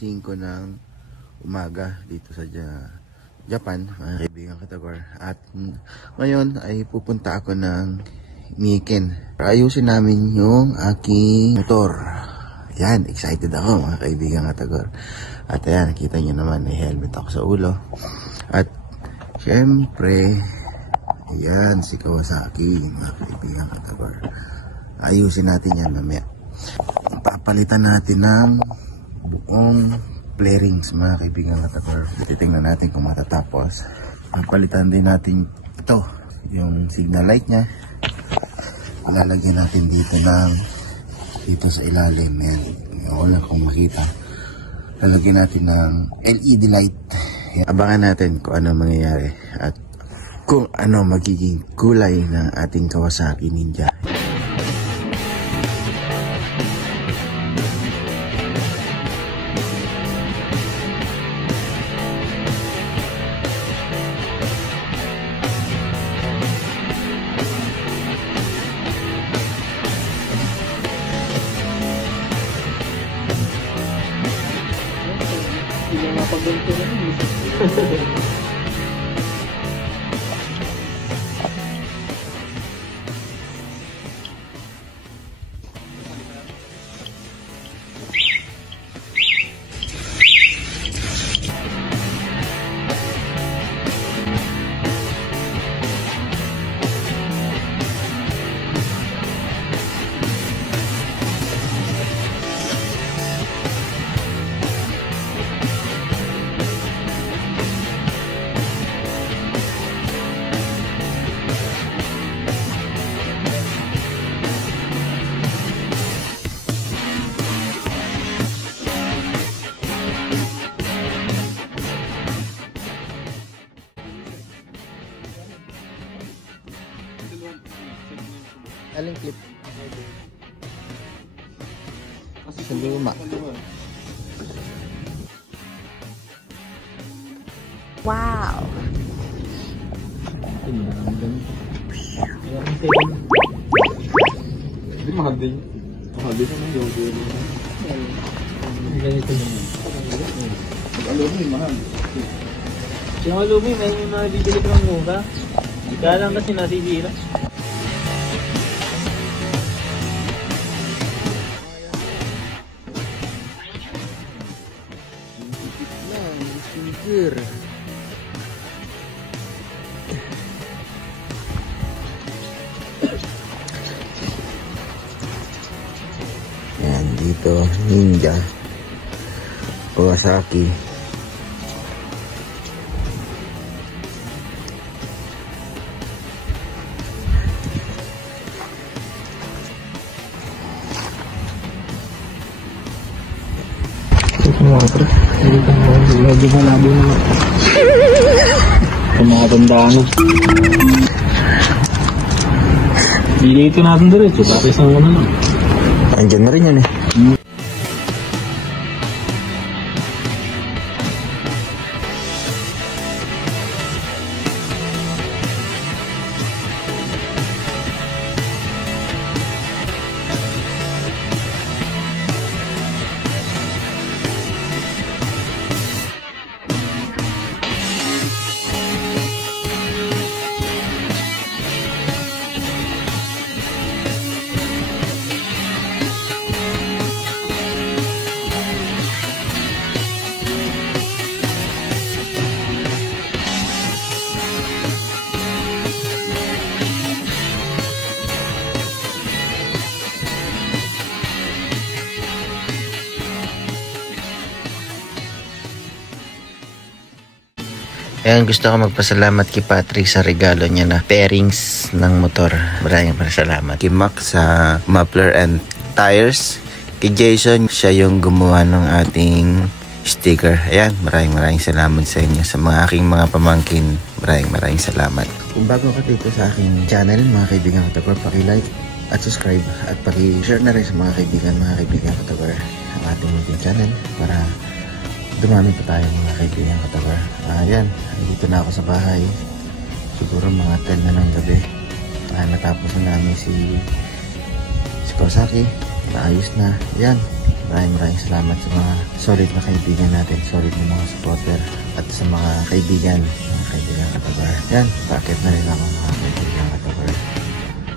5 ng umaga dito sa Japan, mga kaibigan Katagor. At ngayon ay pupunta ako ng Miken. Ayusin namin yung aking motor. Yan, excited ako mga kaibigan Katagor. At ayan, nakita nyo naman, may helmet ako sa ulo. At syempre, ayan si Kawasaki, mga kaibigan Katagor. Ayusin natin yan mamaya. Papalitan natin ng buong flarings, mga kaibigan Katagor. Titingnan natin kung matatapos. Papalitan din natin ito, yung signal light nya. Ilalagyan natin dito sa ilalim. Yan, wala kung makita. Lalagyan natin ng LED light. Abangan natin kung ano mangyayari at kung ano magiging kulay ng ating Kawasaki Ninja. Aling clip? Sa luma. Wow! Hindi mahal din. Mahal din naman yung ganito naman. Alumi, mahal. Yung alumi, may mga bibili ko ng mura. Kaya lang kasi nasisira. Yan, dito Ninja Kawasaki. Medyo malabo naman. Kumakatandaan mo. Dito natin diretso, tapos ang ano lang. Andyan na rin yan eh. Ayan, gusto ko magpasalamat kay Patrick sa regalo niya na pairings ng motor. Maraming salamat. Kay Max sa muffler and tires. Kay Jason, siya yung gumawa ng ating sticker. Ayan, maraming salamat sa inyo. Sa mga aking mga pamangkin, maraming salamat. Kung bago ka dito sa aking channel, mga kaibigan Katagor, paki-like at subscribe at paki-share na rin sa mga kaibigan Katagor ang ating YouTube channel para dumami pa tayo mga kaibigan Katagor. Ayan, dito na ako sa bahay. Siguro mga 10 na ng gabi. Natapos na namin si Kawasaki. Naayos na. Ayan, Maraming salamat sa mga solid na kaibigan natin, solid na mga supporter, at sa mga kaibigan Katabar. Yan, bakit na rin ako mga kaibigan Katabar.